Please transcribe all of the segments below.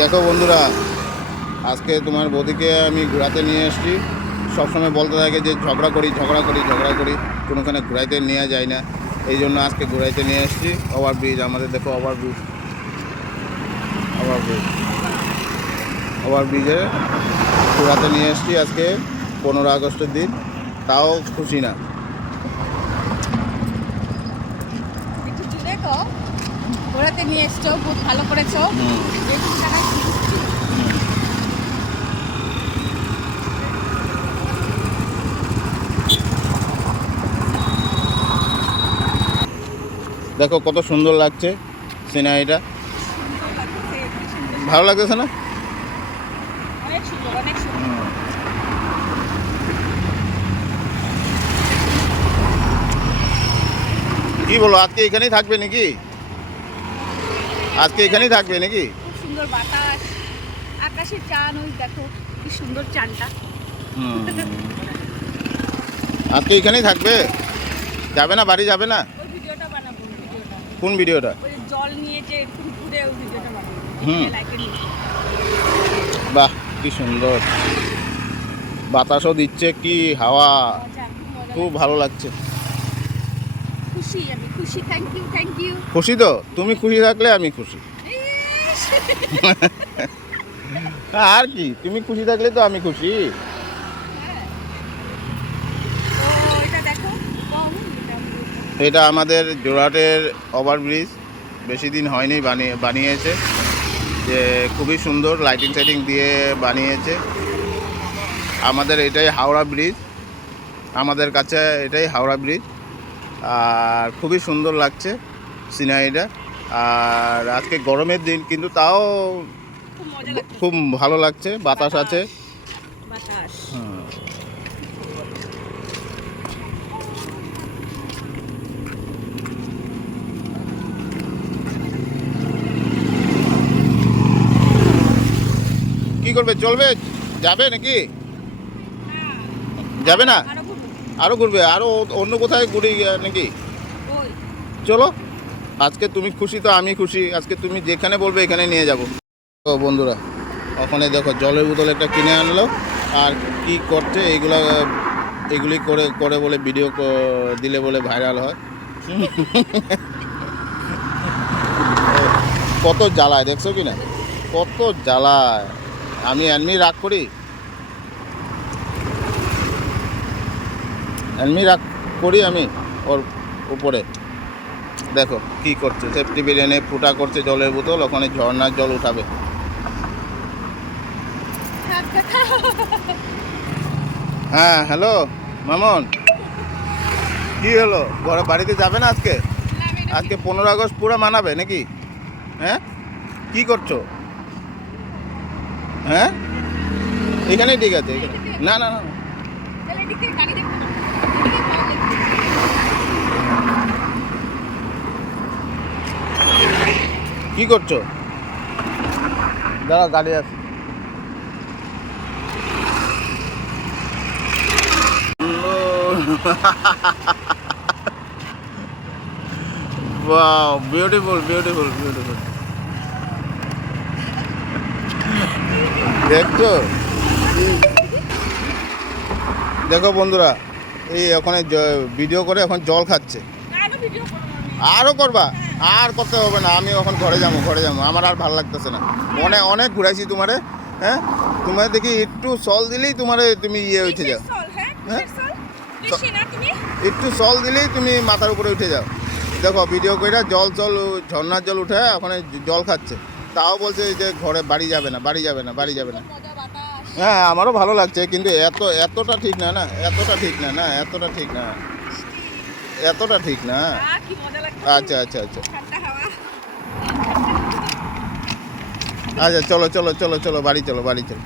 দেখো বন্ধুরা, আজকে তোমার বৌদিকে আমি ঘোরাতে নিয়ে এসেছি। সবসময় বলতে থাকে যে ঝগড়া করি ঝগড়া করি ঝগড়া করি, কোনোখানে ঘুরাইতে নিয়ে যায় না। এই জন্য আজকে ঘুরাইতে নিয়ে এসেছি। ওভারব্রিজ, আমাদের দেখো ওভারব্রিজ, ওভারব্রিজ, ওভারব্রিজে ঘোরাতে নিয়ে এসেছি আজকে 15 আগস্টের দিন। তাও খুশি না। ঘোরাতে নিয়ে এসছো, বহুত ভালো করেছো। দেখো কত সুন্দর লাগছে সিনারিটা, ভালো লাগতেছে না? অনেক সুন্দর, অনেক সুন্দর। কি বলো, আজকে এখানেই থাকবে নাকি? আজকে এখানেই থাকবে নাকি? খুব সুন্দর বাতাস, আকাশের চান, ওই দেখো কি সুন্দর চানটা। আজকে এখানেই থাকবে, যাবে না, বাড়ি যাবে না? ওই ভিডিওটা বানাবো, ভিডিওটা। কোন ভিডিওটা? ওই জল নিয়ে যে ঘুরে ওই ভিডিওটা বানাবো। লাইকে নিয়ে। বাহ, কি সুন্দর বাতাসও দিচ্ছে, কি হাওয়া, মজা, খুব ভালো লাগছে। খুশি আমি, খুশি। Thank you, thank you. খুশি তো? তুমি খুশি থাকলে আমি খুশি। আর কি, তুমি খুশি থাকলে তো আমি খুশি। এটা আমাদের জোড়হাটের ওভারব্রিজ, বেশি দিন হয়নি বানিয়েছে, যে খুবই সুন্দর লাইটিং টাইটিং দিয়ে বানিয়েছে। আমাদের এটাই হাওড়া ব্রিজ, আমাদের কাছে এটাই হাওড়া ব্রিজ। আর খুবই সুন্দর লাগছে সিনারিটা। আর আজকে গরমের দিন, কিন্তু তাও খুব ভালো লাগছে, বাতাস আছে। কি করবে, চলবে, যাবে নাকি? যাবে না, আরো ঘুরবে, আরো অন্য কোথায় ঘুরি নাকি? চলো, আজকে তুমি খুশি তো আমি খুশি, আজকে তুমি যেখানে বলবে এখানে নিয়ে যাব। তো বন্ধুরা, ওখানে দেখো জলের বোতল একটা কিনে আনলো, আর কি করছে এগুলি করে করে বলে ভিডিও দিলে বলে ভাইরাল হয়। কত জ্বালায় দেখছো কি না, কত জ্বালায়। আমি এমনি রাগ করি, এমনি রাগ করি আমি ওর উপরে। দেখো কি করছে, সেফটি বেল এনে ফুটা করছে জলের বোতল, ওখানে ঝর্ণার জল উঠাবে। হ্যাঁ, হ্যালো মামন, কি হলো, ঘরে বাড়িতে যাবে না আজকে? আজকে 15 আগস্ট পুরো মানাবে নাকি? হ্যাঁ, কি করছো? হ্যাঁ, এখানেই ঠিক আছে, এখানে না না না। কি করছো? দাঁড়া, গাড়ি আছে। Wow, beautiful, beautiful, beautiful. দেখছো, দেখো বন্ধুরা, এই ওখানে ভিডিও করে এখন জল খাচ্ছে। আরও করবা? আর করতে হবে না, আমি এখন ঘরে যাবো, ঘরে যাবো, আমার আর ভালো লাগতেছে না। অনেক অনেক ঘুরাইছি তোমারে। হ্যাঁ, তোমার দেখি একটু সল দিলেই তুমি উঠে যাও। হ্যাঁ, একটু সল দিলেই তুমি মাথার উপরে উঠে যাও। দেখো ভিডিও করে ঝর্ণার জল উঠে ওখানে জল খাচ্ছে, তাও বলছে যে ঘরে বাড়ি যাবে না, বাড়ি যাবে না, বাড়ি যাবে না। হ্যাঁ, আমারও ভালো লাগছে, কিন্তু এতটা ঠিক না, না এতটা ঠিক না, না এতটা ঠিক না, এতটা ঠিক না। আচ্ছা আচ্ছা আচ্ছা আচ্ছা, চলো চলো চলো চলো, বাড়ি চলো, বাড়ি চলো।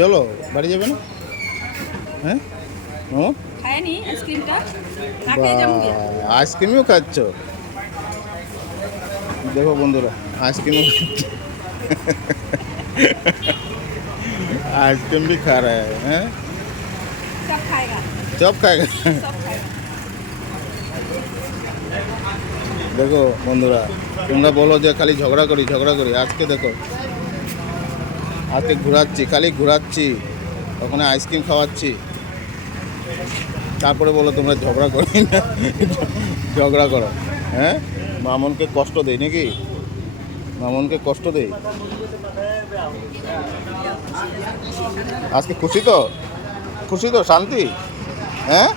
চলো, বাড়ি যাবে না? হ্যাঁ, ও আইসক্রিমও খাচ্ছ? देखो बंधुरा आइसक्रीम आइसक्रीम भी खा रहा है हैं? सब खाएगा चप खाएगा सब खाएगा দেখো বন্ধুরা তোমরা বলো যে খালি ঝগড়া করি আজকে দেখো আজকে ঘোরাচ্ছি খালি ঘোরাচ্ছি ওখানে আইসক্রিম খাওয়াচ্ছি তারপরে বলো তোমরা ঝগড়া করি না ঝগড়া করো হ্যাঁ মামনকে কষ্ট দেই নাকি মামনকে কষ্ট দেই আজকে খুশি তো শান্তি হ্যাঁ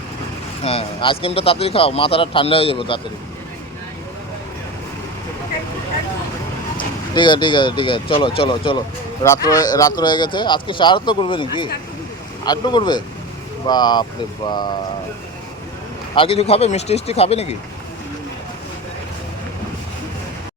হ্যাঁ আইসক্রিমটা তাড়াতাড়ি খাও মাথাটা ঠান্ডা হয়ে যাবে তাড়াতাড়ি ঠিক আছে চলো রাত্র হয়ে গেছে আজকে সার তো করবে নাকি আটটু করবে বাপ রে বাপ আর কিছু খাবে মিষ্টি খাবে নাকি